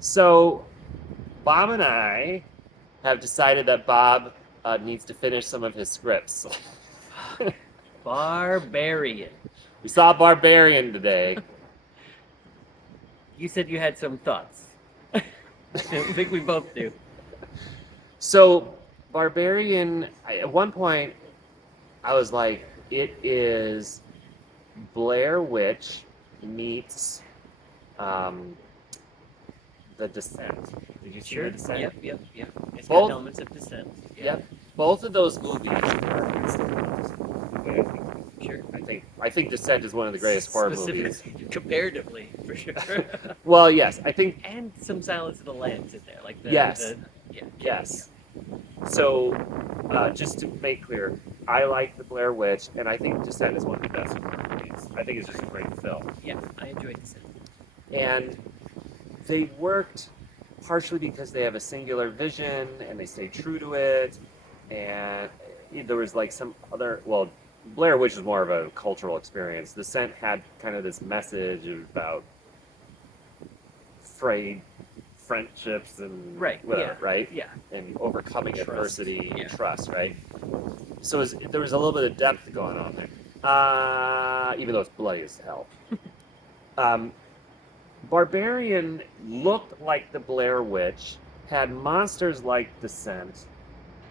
So, Bob and I have decided that Bob needs to finish some of his scripts. Barbarian. We saw Barbarian today. You said you had some thoughts. I think we both do. So, Barbarian, at one point, I was like, it is Blair Witch meets um, The Descent. Did you see The Sure. Descent? Yep. It's got Both, elements of dissent. Yeah. yep, both of those movies are excellent. Okay, Sure. I think Descent is one of the greatest horror movies. Specifically, comparatively, for sure. Well, yes, I think And some Silence of the Lambs in there, like yes, yeah, yes. So, just to make clear, I like The Blair Witch, and I think Descent is one of the best horror movies. I think it's just a great film. Yeah, I enjoyed dissent. And they worked partially because they have a singular vision and they stay true to it. And there was like some other, well, Blair Witch was more of a cultural experience. Descent had kind of this message about frayed friendships and Right. whatever, Yeah. right? Yeah. And overcoming Trust. adversity Yeah. and trust, right? So there was a little bit of depth going on there, even though it's bloody as hell. um, Barbarian looked like the Blair Witch, had monsters like Descent,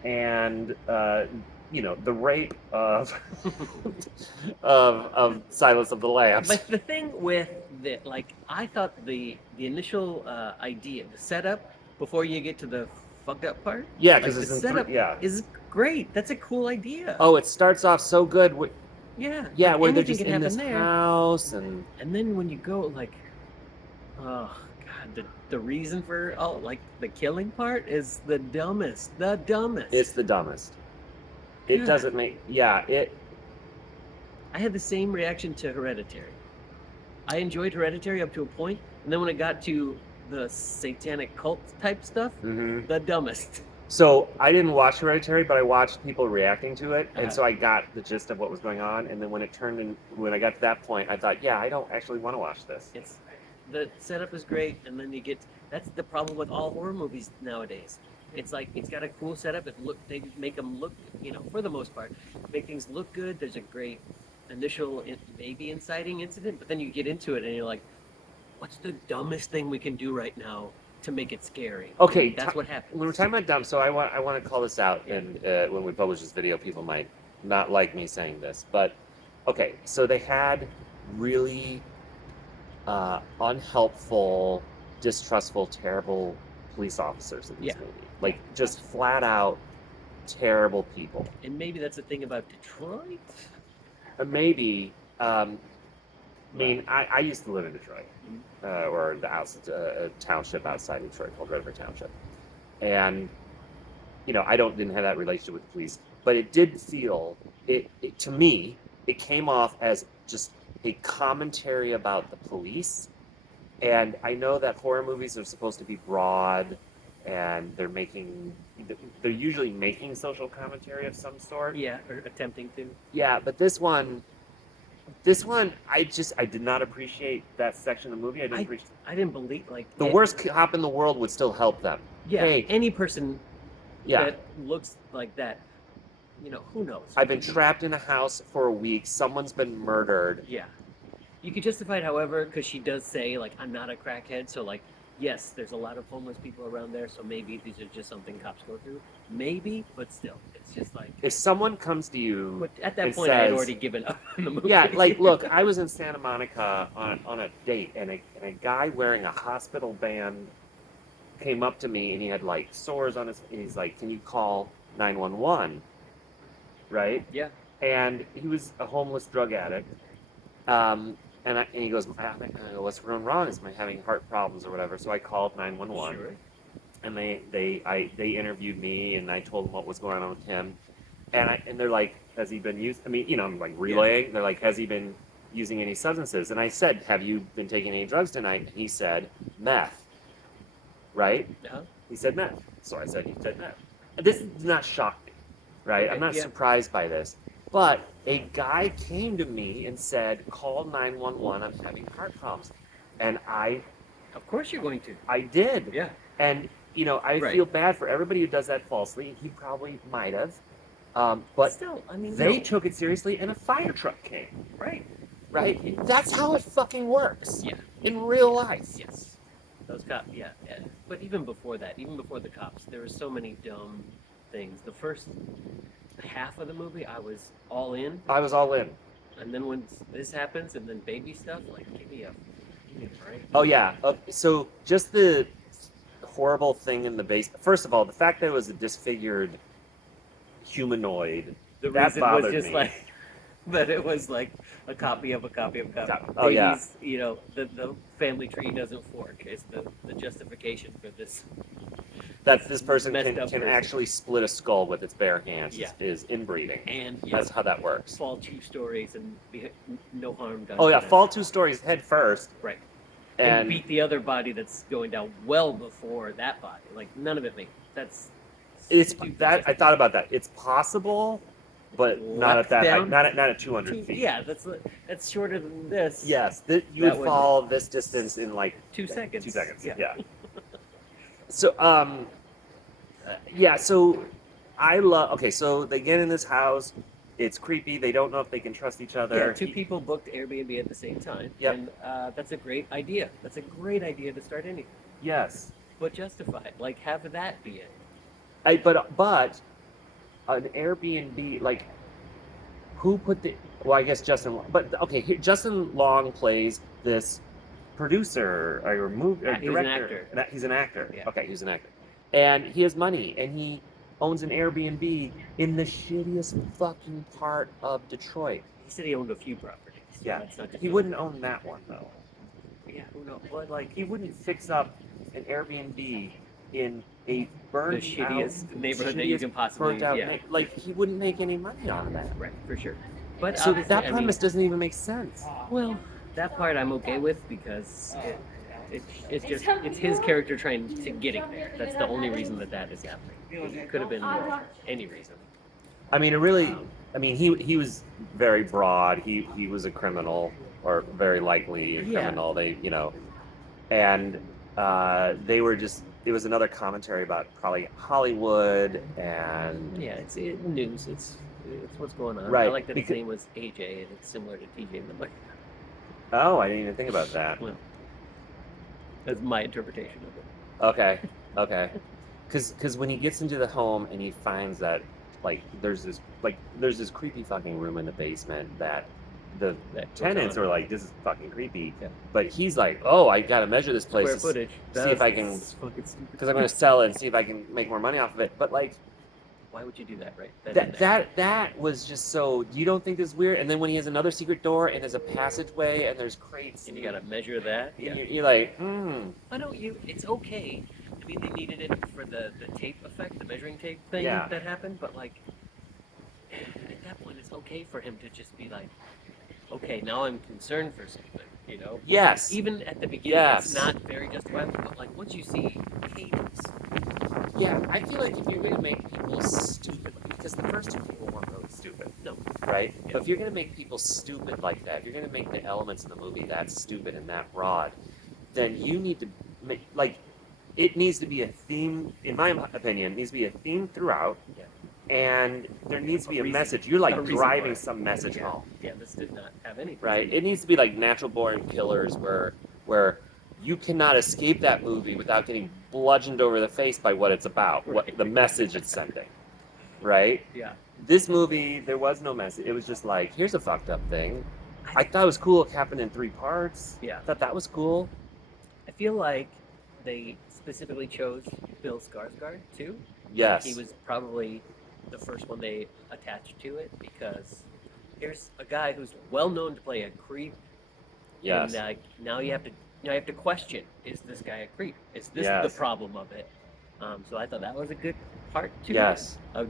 and the rape of of Silence of the Lambs. But the thing with like, I thought the initial idea, the setup before you get to the fucked up part, Yeah, like because the it's in setup yeah. is great. That's a cool idea. Oh, it starts off so good. Yeah, Yeah, like where they're anything just can in happen this there. house and And then when you go like, oh god, the reason for like the killing part is the dumbest. The dumbest. it's the dumbest. It God. doesn't make it. I had the same reaction to Hereditary. I enjoyed Hereditary up to a point, and then when it got to the satanic cult type stuff, Mhm. the dumbest. So I didn't watch Hereditary, but I watched people reacting to it, and Uh-huh. so I got the gist of what was going on. And then when it turned in, when I got to that point, I thought, yeah, I don't actually want to watch this. It's the setup is great, and then you get that's the problem with all horror movies nowadays. It's like it's got a cool setup. They make them look, for the most part, make things look good. There's a great initial maybe inciting incident, but then you get into it and you're like, what's the dumbest thing we can do right now to make it scary? Okay, And that's what happens. when we're talking about dumb, so I want to call this out, and when we publish this video, people might not like me saying this, but okay, so they had really unhelpful, distrustful, terrible police officers in this Yeah. movie, like just flat out terrible people. And maybe that's the thing about Detroit. Maybe. I mean, I used to live in Detroit, or a township outside Detroit called Redford Township, and I didn't have that relationship with the police, but it did feel it to me. It came off as just a commentary about the police, and I know that horror movies are supposed to be broad, and they're usually making social commentary of some sort. Yeah, or attempting to. Yeah, but this one, I did not appreciate that section of the movie. I didn't appreciate I didn't believe like the worst cop in the world would still help them. Yeah, Hey, any person yeah, that looks like that, who knows? I've been trapped in a house for a week. Someone's been murdered. Yeah, you could justify it, however, because she does say like, I'm not a crackhead, so like, yes, there's a lot of homeless people around there, so maybe these are just something cops go through. Maybe, but still, it's just like. If someone comes to you, But at that and point, I had says- already given up on the movie. yeah, like look, I was in Santa Monica on a date, and a guy wearing a hospital band came up to me, and he had like sores on his. And he's like, "Can you call 911?" Right? Yeah. And he was a homeless drug addict. And he goes, I go, "What's going wrong? Is my having heart problems or whatever?" So I called 911, Sure. and they interviewed me, and I told them what was going on with him, and they're like, "Has he been used?" I mean, I'm like relaying. Yeah. They're like, "Has he been using any substances?" And I said, "Have you been taking any drugs tonight?" And he said, "Meth." Right? Uh-huh. He said meth. So I said, "He said meth." And this did not shock me, right? Okay, I'm not yeah. surprised by this. But a guy came to me and said, "Call 911. I'm having heart problems," and I Of course you're going to. I did. Yeah. And, you know, I Right. feel bad for everybody who does that falsely. He probably might have. But Still, I mean, they no. took it seriously and a fire truck came. Right. Right? That's how it fucking works. Yeah. In real life. Yes. Those cops, yeah. But even before that, even before the cops, there were so many dumb things. The first half of the movie, I was all in, I was all in. and then when this happens, and then baby stuff, like give me a break. Oh, yeah. So just the horrible thing in the basement. First of all, the fact that it was a disfigured humanoid. The that reason was bothered just me. like that it was like a copy of a copy of a copy. Oh, yeah. Babies, you know, the family tree doesn't fork. It's the justification for this. That this person Messed can up person. actually split a skull with its bare hands Yeah. is inbreeding. And That's how that works. fall 2 stories and no harm done. Oh, yeah. to them. Fall 2 stories head first. Right. And And beat the other body that's going down well before that body. Like none of it makes that's. it's stupid that I thought about that. It's possible, but not at that height. Down? Not at 200 feet. Yeah, that's shorter than this. Yes, you That would would- fall this distance in like 2 seconds. 2 seconds. Yeah. Yeah. So yeah. So I love. Okay, so they get in this house. It's creepy. They don't know if they can trust each other. Yeah, 2 people booked Airbnb at the same time. Yep. And that's a great idea. That's a great idea to start anything. Yes. But justify it. Like, have that be it. But an Airbnb, like, who put the? Well, I guess Justin. But okay, Justin Long plays this producer or He's an director. actor. He's an actor. Yeah. Okay, he's an actor, and he has money, and he owns an Airbnb in the shittiest fucking part of Detroit. He said he owned a few properties. So Yeah, that's not just he wouldn't own that one though. Yeah, who knows? But like, He wouldn't fix up an Airbnb in a the burned shittiest out, neighborhood that you shittiest can possibly. burnt out. Yeah, Like he wouldn't make any money on that. right, for sure. But So obviously, that I mean, premise doesn't even make sense. well, that part I'm okay with because it's just it's his character trying to getting there. That's the only reason that is happening. It could have been any reason. I mean, he was very broad. He was a criminal, or very likely a Yeah. criminal. And they were just. It was another commentary about probably Hollywood and Yeah, it's news. It's what's going on. I Right, like that his because- name was AJ and it's similar to TJ Miller. oh, I didn't even think about that. Well, that's my interpretation of it. Okay. Because when he gets into the home and he finds that there's this creepy fucking room in the basement that the That tenants goes on. are like, this is fucking creepy. Yeah. But he's like, oh, I gotta measure this place Square to footage. see if I can, That's fucking stupid. because I'm gonna sell it and see if I can make more money off of it. But like Why would you do that, right? that was just so. You don't think this is weird? And then when he has another secret door and there's a passageway and there's crates And you gotta measure that. and you're like, Why don't you? It's okay. I mean, they needed it for the tape effect, the measuring tape thing Yeah. that happened. But like, at that point, it's okay for him to just be like, okay, now I'm concerned for something. You know? yes, Even at the beginning, Yes. it's not very justifiable. But like, once you see cadence, yeah. I feel like if you're gonna make people stupid, because the first 2 people weren't really stupid. no, Right? Yeah. But if you're going to make people stupid like that, if you're going to make the elements in the movie that stupid and that broad, then you need to make, it needs to be a theme, in my opinion, it needs to be a theme throughout, Yeah. and there needs to be A a reason. message. You're like A reason driving for it. some message Yeah. home, Yeah, this did not have anything. right? It needs to be like Natural Born Killers, where you cannot escape that movie without getting bludgeoned over the face by what it's about, what the message it's sending, right? Yeah. This movie, there was no message. It was just like, here's a fucked up thing. I thought it was cool. It happened in 3 parts. Yeah. I thought that was cool. I feel like they specifically chose Bill Skarsgård too. Yes. He was probably the first one they attached to it because here's a guy who's well known to play a creep. Yes. And now you have to question: is this guy a creep? Is this Yes. the problem of it? So I thought that was a good part too. Yes. A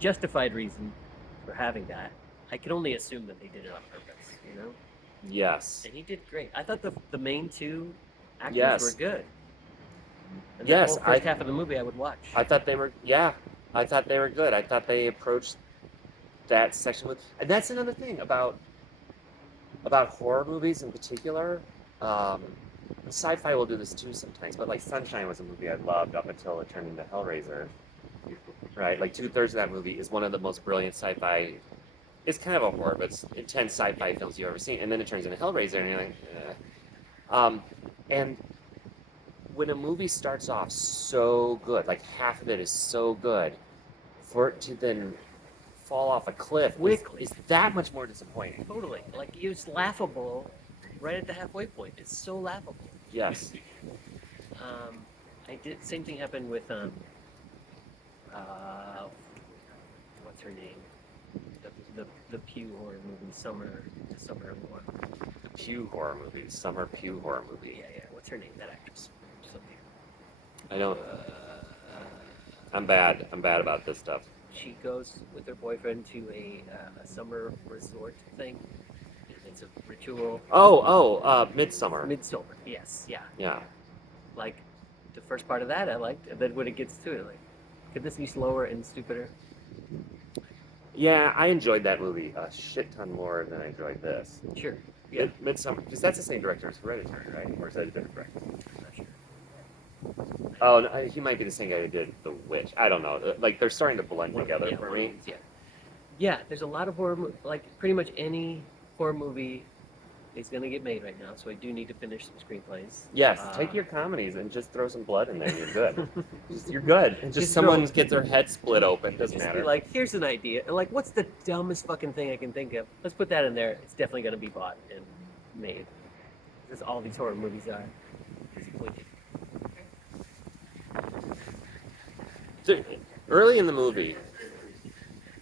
justified reason for having that. I can only assume that they did it on purpose. You know. Yes. And he did great. I thought the main 2 actors Yes. were good. And Yes, the whole first half of the movie I would watch. I thought they were. Yeah. I thought they were good. I thought they approached that section with, and that's another thing about horror movies in particular. sci-fi will do this too sometimes, but like Sunshine was a movie I loved up until it turned into Hellraiser. Right, like 2/3 of that movie is one of the most brilliant sci-fi. It's kind of a horror, but it's intense sci-fi films you've ever seen, and then it turns into Hellraiser, and you're like, and when a movie starts off so good, like half of it is so good, for it to then fall off a cliff Quickly. is that much more disappointing. Totally. Like it's laughable right at the halfway point. It's so laughable. Yes. I did same thing happened with what's her name? The Pew horror movie Summer of War. Pew horror movie, summer Pew horror movie. Yeah. What's her name? That actress. I don't. I'm bad. I'm bad about this stuff. She goes with her boyfriend to a summer resort thing. It's a ritual. Midsummer. Midsummer. Yes. Yeah. Yeah. Like the first part of that I liked, and then when it gets to it, like, could this be slower and stupider? Yeah, I enjoyed that movie a shit ton more than I enjoyed this. Sure. Yeah. Midsummer, because that's the same director as Hereditary, right? Or is that a different director? I'm not sure. Oh, no, he might be the same guy who did The Witch. I don't know. Like, they're starting to blend together Yeah, for me. Yeah. Yeah, there's a lot of horror, like pretty much any horror movie is going to get made right now, so I do need to finish some screenplays. Yes, take your comedies and just throw some blood in there. You're good. You're good. And just someone gets their head split open. Doesn't just matter. Be like, here's an idea. Like, what's the dumbest fucking thing I can think of? Let's put that in there. It's definitely going to be bought and made. That's all these horror movies are. Disappointing. So, early in the movie,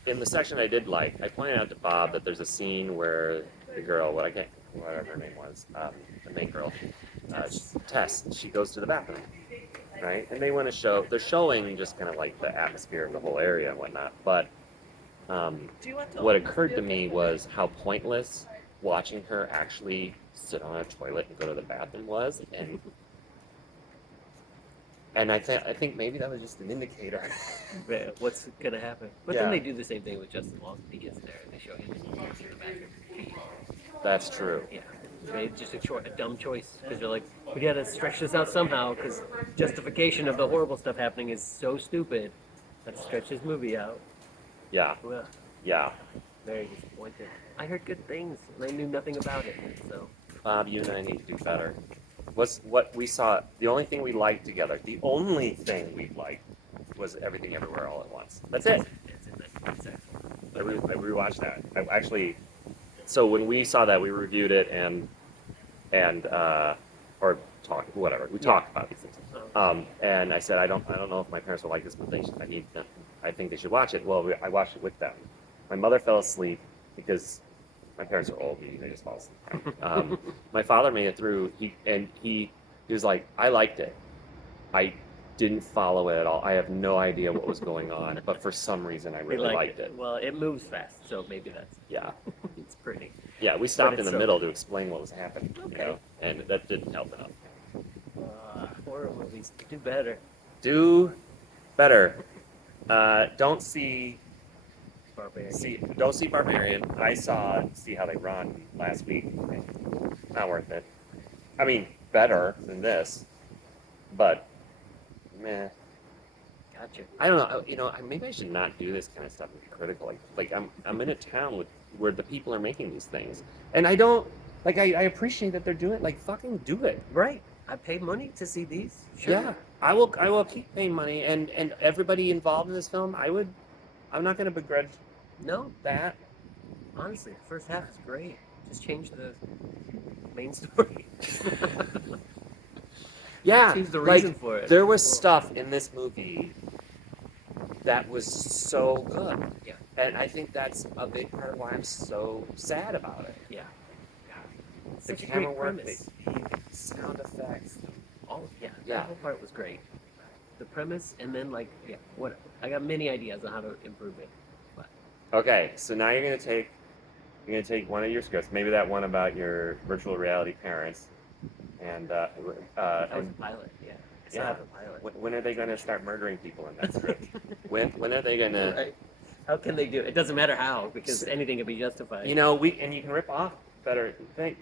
in the section I did like, I pointed out to Bob that there's a scene where the girl, whatever her name was, the main girl, Tess, she goes to the bathroom, right? And they want to show, they're showing just kind of like the atmosphere of the whole area and whatnot. But what occurred to me was how pointless watching her actually sit on a toilet and go to the bathroom was, and I think maybe that was just an indicator. Yeah, what's gonna happen? But Yeah. then they do the same thing with Justin Long. He gets there and they show him in the bathroom. That's true. Yeah, it's just a dumb choice because they're like, we gotta stretch this out somehow because justification of the horrible stuff happening is so stupid. Let's stretch this movie out. Yeah. Well, Yeah. very disappointed. I heard good things and I knew nothing about it. So Bob, you and I need to do better. What we saw, the only thing we liked together, the only thing we liked was Everything Everywhere All at Once. That's it. That's excellent. I rewatched that. So when we saw that, we reviewed it and or talked, whatever. We talked about these things. And I said, I don't know if my parents will like this, but I think they should watch it. Well, I watched it with them. My mother fell asleep because my parents are old, meaning they just fall asleep. My father made it through. He was like, I liked it. I didn't follow it at all. I have no idea what was going on, but for some reason, I really liked it. Well, it moves fast, so maybe that's Yeah. it's pretty. Yeah, we stopped in the so middle to explain what was happening. Okay. And that didn't help enough. Horror movies do better. Do better. Don't see Barbarian. Don't see Barbarian. I See How They Run last week. Not worth it. I mean, better than this, but meh. Gotcha. I don't know. Maybe I should not do this kind of stuff and be critical. Like I'm in a town where the people are making these things, and I don't like. I appreciate that they're doing it. Like, fucking do it. Right. I paid money to see these. Sure. Yeah, I will keep paying money, and everybody involved in this film. I'm not going to begrudge No, that. honestly, the first half is great. Just change the main story. Yeah, Change the reason for it. There was stuff in this movie that was so good. Yeah. And I think that's a big part of why I'm so sad about it. Yeah. The Such a camera great work, premise. the sound effects. Yeah. Yeah. That whole part was great. The premise, and then what? I got many ideas on how to improve it. But Okay, so now you're gonna take one of your scripts, maybe that one about your virtual reality parents, and that was a pilot. Yeah. I still yeah. have a pilot. When are they gonna start murdering people in that script? when are they gonna? Right. How can they do it? It doesn't matter how, because anything can be justified. You can rip off better think,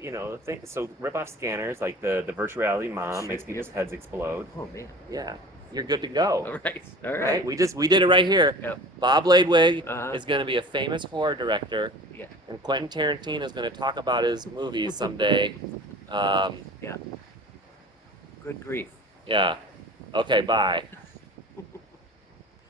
so rip off scanners like the virtual reality mom makes people's heads explode. Oh man. Yeah, you're good to go. All right. All right. Right? We did it right here. Yep. Bob Ladewig Uh-huh. is going to be a famous horror director, Yeah. and Quentin Tarantino is going to talk about his movies someday. Yeah. Good grief. Yeah. Okay. Bye.